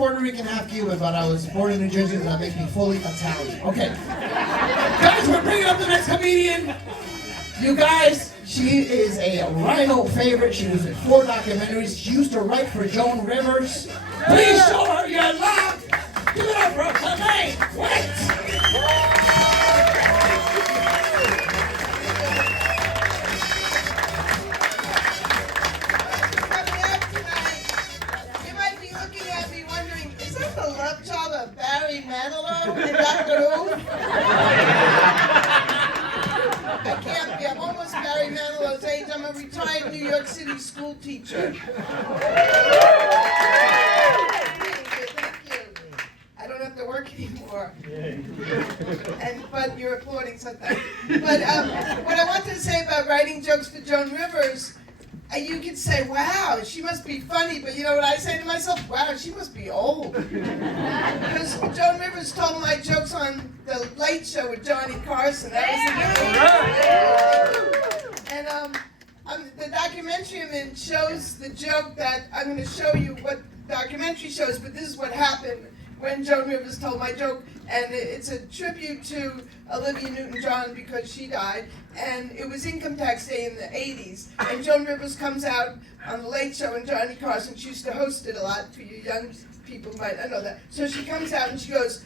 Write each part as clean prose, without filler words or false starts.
Puerto Rican, half Cuban, but I was born in New Jersey, and that makes me fully Italian. Okay. Guys, we're bringing up the next comedian. You guys, she is a Rhino favorite. She was in 4 documentaries. She used to write for Joan Rivers. Please show her your love. Give it up for Helaine Witt. I can't be. I'm almost Barry Manilow's age. I'm a retired New York City school teacher. Thank you. I don't have to work anymore. But you're applauding something. But what I wanted to say about writing jokes for Joan Rivers, you could say, wow, she must be funny, but you know what I say to myself? Wow, she must be old. Because Joan Rivers told my jokes on The Late Show with Johnny Carson. That was amazing. And the documentary shows the joke that I'm going to show you what the documentary shows, but this is what happened when Joan Rivers told my joke. And it's a tribute to Olivia Newton-John because she died. And it was Income Tax Day in the 80s. And Joan Rivers comes out on The Late Show, and Johnny Carson, she used to host it a lot for you young people might not know that. So she comes out and she goes,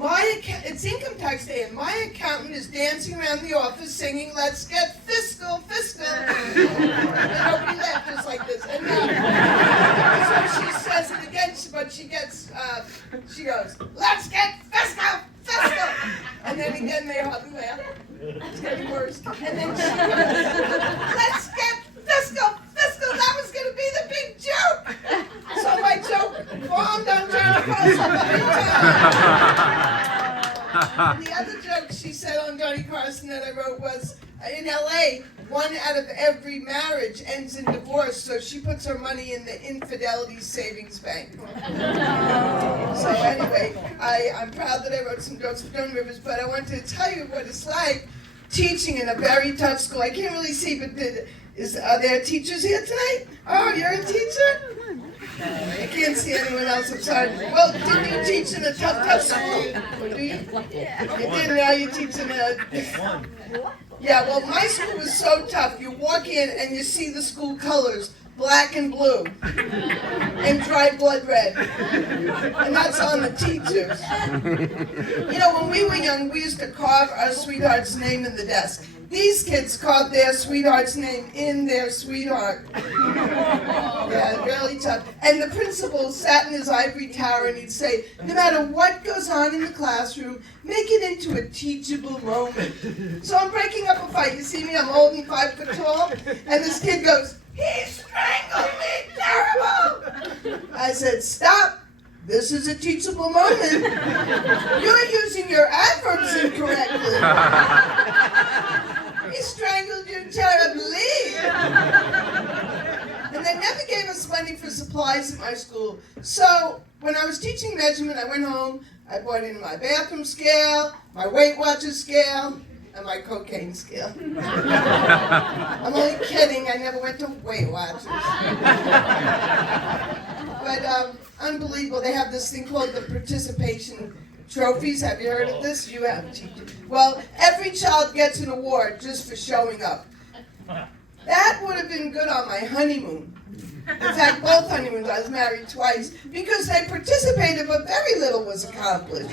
it's Income Tax Day, and my accountant is dancing around the office singing, let's get fiscal, fiscal. And nobody laughed just like this. And so she says it again, but she goes, let's get fiscal, fiscal. And then again they hardly laugh. It's getting worse. And then she goes, let's get fiscal, fiscal. That was going to be the big joke. So my joke bombed on Johnny Carson every time. And the other joke she said on Johnny Carson that I wrote was, in LA, 1 out of every marriage ends in divorce, so she puts her money in the infidelity savings bank. So anyway, I'm proud that I wrote some jokes for Joan Rivers, but I wanted to tell you what it's like teaching in a very tough school. I can't really see, but are there teachers here tonight? Oh, you're a teacher? I can't see anyone else, I'm sorry. Well, did you teach in a tough school? Do you? You did, now you teach in a... Yeah, well, my school was so tough. You walk in and you see the school colors, black and blue, and dry blood red. And that's on the teachers. You know, when we were young, we used to carve our sweetheart's name in the desk. These kids carved their sweetheart's name in their sweetheart. Yeah, really tough. And the principal sat in his ivory tower and he'd say, no matter what goes on in the classroom, make it into a teachable moment. So I'm breaking up a fight. You see me, I'm old and 5 foot tall. And this kid goes, he strangled me, terrible! I said, stop. This is a teachable moment. You're using your adverbs incorrectly. He strangled you terribly. And they never gave us money for supplies at my school. So when I was teaching measurement, I went home, I brought in my bathroom scale, my Weight Watchers scale, and my cocaine scale. I'm only kidding, I never went to Weight Watchers. But unbelievable, they have this thing called the participation trophies. Have you heard of this? You have. Well, every child gets an award just for showing up. That would have been good on my honeymoon. In fact, both honeymoons, I was married twice, because they participated, but very little was accomplished.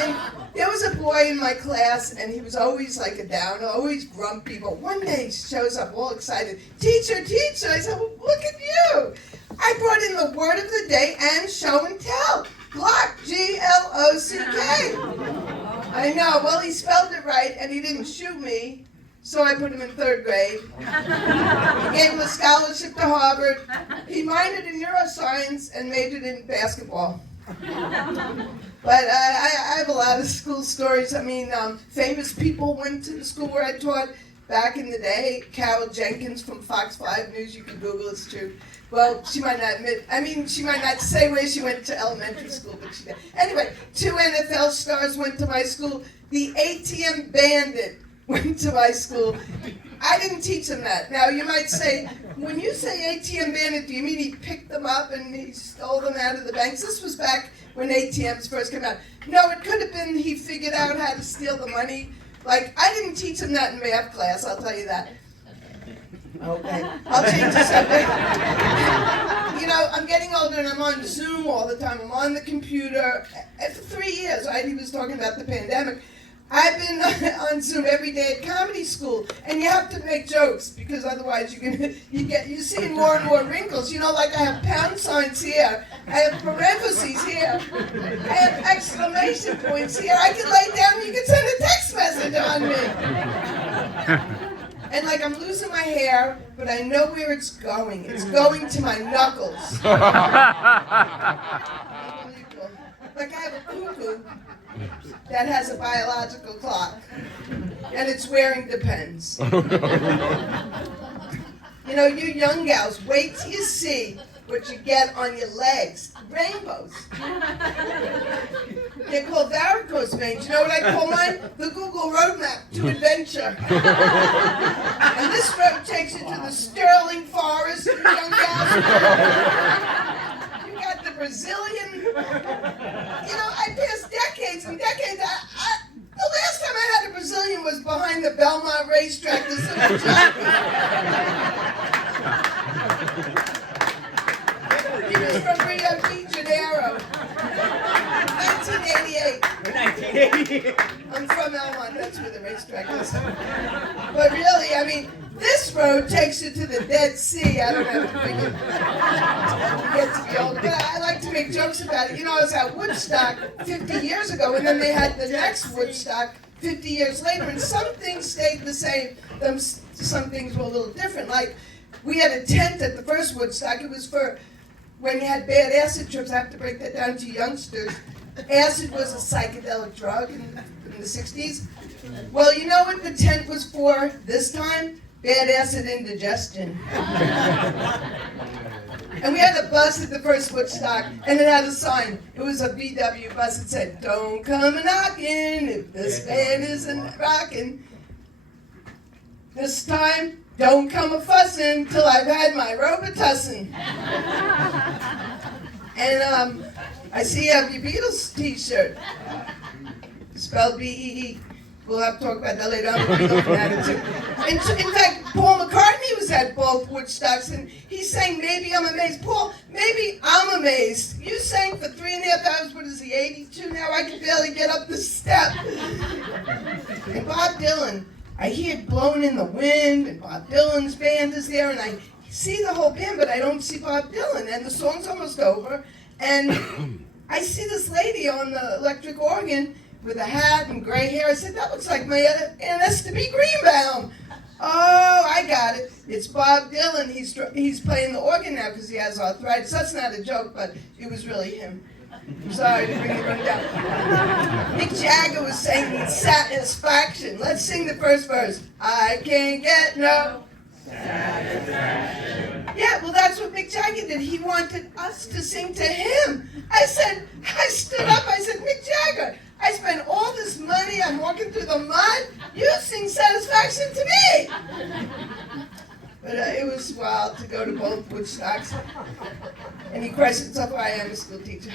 And there was a boy in my class, and he was always like a downer, always grumpy, but one day he shows up all excited. Teacher, teacher! I said, well, look at you! I brought in the word of the day and show and tell. Glock, G-L-O-C-K. I know, well, he spelled it right, and he didn't shoot me, so I put him in 3rd grade. I gave him a scholarship to Harvard. He minored in neuroscience and majored in basketball. But I have a lot of school stories. I mean, famous people went to the school where I taught back in the day. Carol Jenkins from Fox 5 News, you can Google, it's true. Well, she might not admit, she might not say where she went to elementary school, but she did. Anyway, 2 NFL stars went to my school. The ATM bandit went to my school. I didn't teach him that. Now you might say, when you say ATM bandit, do you mean he picked them up and he stole them out of the banks? This was back when ATMs first came out. No, it could have been he figured out how to steal the money. Like, I didn't teach him that in math class, I'll tell you that. Okay, I'll change the subject. You know, I'm getting older and I'm on Zoom all the time. I'm on the computer. For 3 years, right? He was talking about the pandemic. I've been on Zoom every day at comedy school, and you have to make jokes because otherwise you see more and more wrinkles. You know, like I have pound signs here, I have parentheses here, I have exclamation points here. I can lay down and you can send a text message on me. And like I'm losing my hair, but I know where it's going. It's going to my knuckles. Unbelievable. Like I have a cuckoo that has a biological clock, and it's wearing Depends. You know, you young gals, wait till you see what you get on your legs. Rainbows. They're called varicose veins. You know what I call mine? The Google Roadmap to Adventure. And this road takes you to the Sterling Forest, young gals. You got the Brazilian. You know, I passed decades and decades. The last time I had a Brazilian was behind the Belmont racetrack. He was from Rio de Janeiro, 1988. I'm from Elmont, that's where the racetrack is. But really, I mean, this road takes you to the Dead Sea. I don't have to figure get to be old, but I like to make jokes about it. You know, I was at Woodstock 50 years ago, and then they had the next Woodstock 50 years later, and some things stayed the same, some things were a little different. Like, we had a tent at the first Woodstock. It was for when you had bad acid trips. I have to break that down to youngsters. Acid was a psychedelic drug in the 60s. Well, you know what the tent was for this time? Bad acid indigestion. And we had a bus at the first Woodstock, and it had a sign. It was a VW bus. It said, "Don't come a-knockin' if this band isn't rockin'. This time, don't come a-fussin' till I've had my Robitussin." And I see you have your Beatles t-shirt. Spelled B-E-E. We'll have to talk about that later. I'm going to go at it too. In fact, Paul McCartney was at both Woodstocks, and he sang "Maybe I'm Amazed." Paul, maybe I'm amazed. You sang for 3.5 hours. What is he, 82 now? I can barely get up the step. And Bob Dylan, I hear it blowing in the wind, and Bob Dylan's band is there, and I see the whole band, but I don't see Bob Dylan, and the song's almost over, and I see this lady on the electric organ with a hat and gray hair. I said, "That looks like my Aunt Esther B. Greenbaum." Oh, I got it. It's Bob Dylan. He's playing the organ now because he has arthritis. That's not a joke, but it was really him. I'm sorry to bring it down. Mick Jagger was singing Satisfaction. Let's sing the first verse. I can't get no satisfaction. Yeah, well, that's what Mick Jagger did. He wanted us to sing to him. I stood up, I said, "Mick Jagger, I spent all this money, I'm walking through the mud, you sing Satisfaction to me." But it was wild to go to both Woodstocks. And he questioned himself, "I am a school teacher."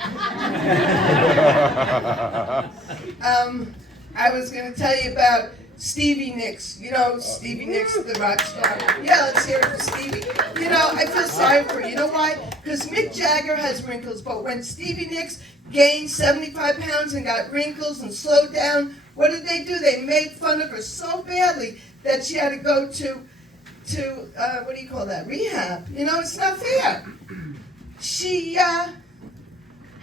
I was going to tell you about Stevie Nicks. You know, Stevie Nicks, the rock star. Yeah, let's hear it for Stevie. You know, I feel sorry for her. You know why? Because Mick Jagger has wrinkles, but when Stevie Nicks gained 75 pounds and got wrinkles and slowed down, what did they do? They made fun of her so badly that she had to go to what do you call that? Rehab. You know, it's not fair. She had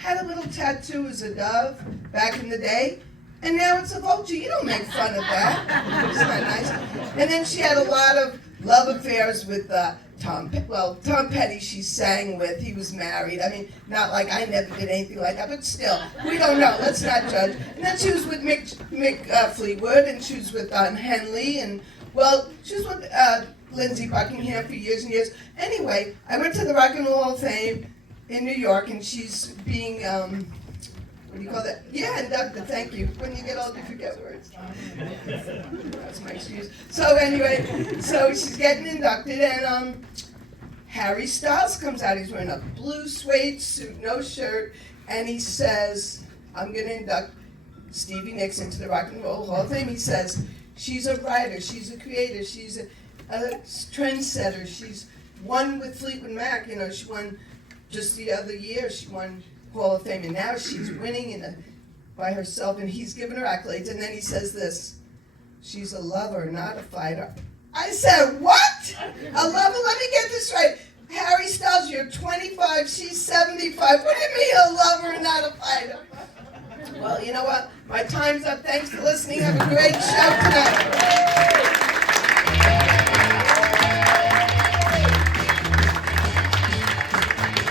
a little tattoo as a dove back in the day, and now it's a vulture. You don't make fun of that. It's not nice. And then she had a lot of love affairs with Tom Petty she sang with. He was married. I mean, not like I never did anything like that, but still, we don't know. Let's not judge. And then she was with Mick Fleetwood, and she was with Henley, and, well, she was with Lindsey Buckingham for years and years. Anyway, I went to the Rock and Roll Hall of Fame in New York, and she's being, what do you call that? Yeah, inducted, thank you. When you get old, you forget words. That's my excuse. So anyway, so she's getting inducted, and Harry Styles comes out. He's wearing a blue suede suit, no shirt, and he says, I'm going to induct Stevie Nicks into the Rock and Roll Hall of Fame. He says, she's a writer, she's a creator, she's a trendsetter, she's won with Fleetwood Mac, you know, she won just the other year, she won Hall of Fame, and now she's winning by herself, and he's giving her accolades, and then he says this, she's a lover, not a fighter. I said, what? A lover? Let me get this right. Harry Styles, you're 25, she's 75. What do you mean a lover, not a fighter? Well, you know what? My time's up. Thanks for listening. Have a great show tonight.